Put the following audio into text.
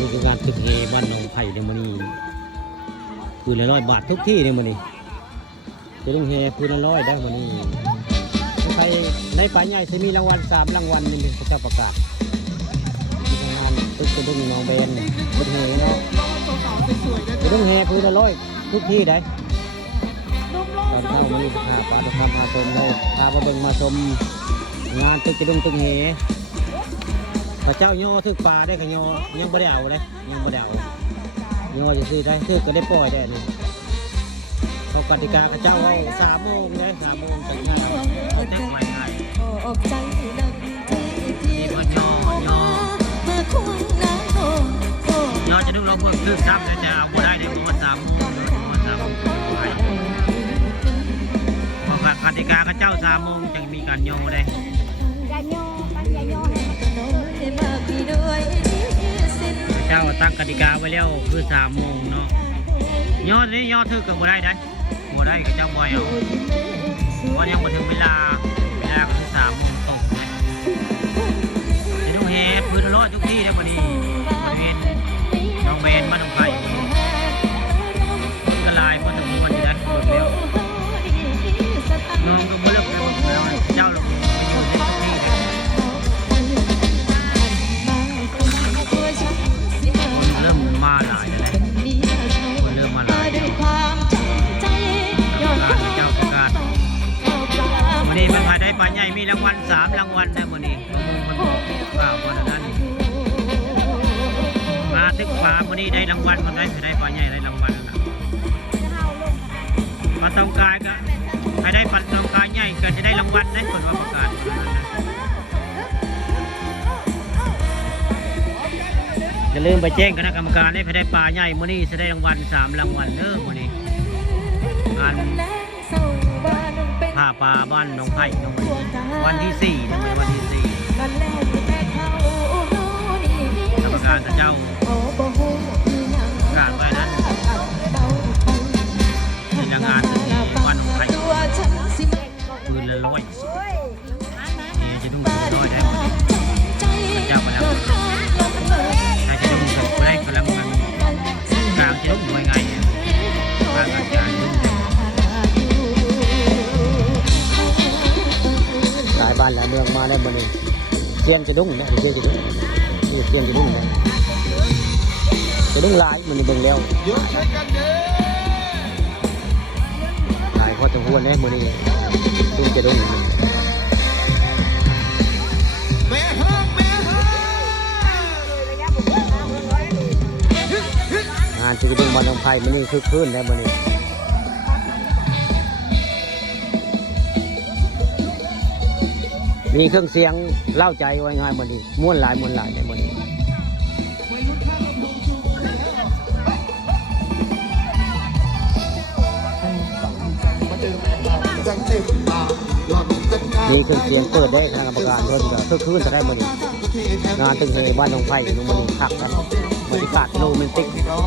นี่คืองานตึกเฮบ้านหนองไผ่ในมื้อนี้คืนละร้อยบาททุกที่ในมื้อนี้จะต้องเฮคืนละร้อยได้มื้อนี้ใครในป่าใหญ่จะมีรางวัลสามรางวัลนี่พระเจ้าประกาศงานตึกจะต้องน้องเบนตึกเฮเนาะจะต้องเฮคืนละร้อยทุกที่ได้ตอนเข้ามานี่พาปลาตะคำพาชมเลยพามาเบิ่งมาชมงานตึกจะต้องตึกเฮ พระเจ้าย่อทึกปลาได้ก็ย่อยังบ่ได้เอาเลยยังบ่ได้เอาย่อจะซื้อได้ทึกก็ได้ปล่อยได้นี่เขากติกาพระเจ้าเอาสามโมงเลยสามโมงถึงได้เอาแต่ปล่อยได้ออกใจดังที่ที่นี่มันย่อย่อมาควงน้ำโอ้โอ้ย่อจะนึกเราเพิ่มทึกซ้ำเลยแต่เอาบ่ได้ในประมาณสามโมงเลยประมาณสามโมงไปเพราะว่ากติกาพระเจ้าสามโมงจึงมีการย่อได้อย่าโยตั้งอ ตั้งกติกาไว้แล้วคือสามโมงเนาะย่อนี่ย่อทึกก็บ่ได้ได้บ่ได้ก็เจ้าบ่อยเอาเพราะยังมาถึงเวลาาได้ปลาใหญ่มีรางวัลสามรางวัลนะวันนี้มันว้าววันนั้นมาทึกฟ้าวันนี้ได้รางวัลมันได้ได้ปลาใหญ่ได้รางวัลนะปลาตองกายก็ใครได้ปลาตองกายใหญ่ก็จะได้รางวัลได้ผลว่าประกาศอย่าลืมไปแจ้งคณะกรรมการให้ใครได้ปลาใหญ่มื่อนี้จะได้รางวัลสามรางวัลเด้อมื่อนี้งาน ปลาบ้านหน้องไผ่หน้องไผ่วันที่สี่นะเป็นวันที่สี่กรรมการเจ้าการไว้นั้นในรายงานที่วันหน้องไผ่ปืนละร้อยนี่จะต้องร้อยได้ายบ้านหลายเมืองมาได้บ่นี่เชียนจะดุ้งเนี่ยเชียนจะดุ้งเชียนจะดุ้งเนี่ยจะดุ้งหลายมันนี่เบิ่งแล้วหลายพอจะหัวเนี่ยมื้อนี้ดุ้งจะดุ้งนี่งานที่กระดุ้งบ้านน้องไผ่มื้อนี้คือคืนได้มื้อนี้ มีเครื่องเสียงเล่าใจไว้ง่ายมันนี้ม้วนหลายม้วนหลายในมันนี้มีเครื่องเสียงเปิดได้ทางกรรมการเพิ่นก็คือคืนจะได้มันนี้งานตึงเฮบ้านหนองไผ่หนองมันนี้คักกันบรรยากาศโรแมนติก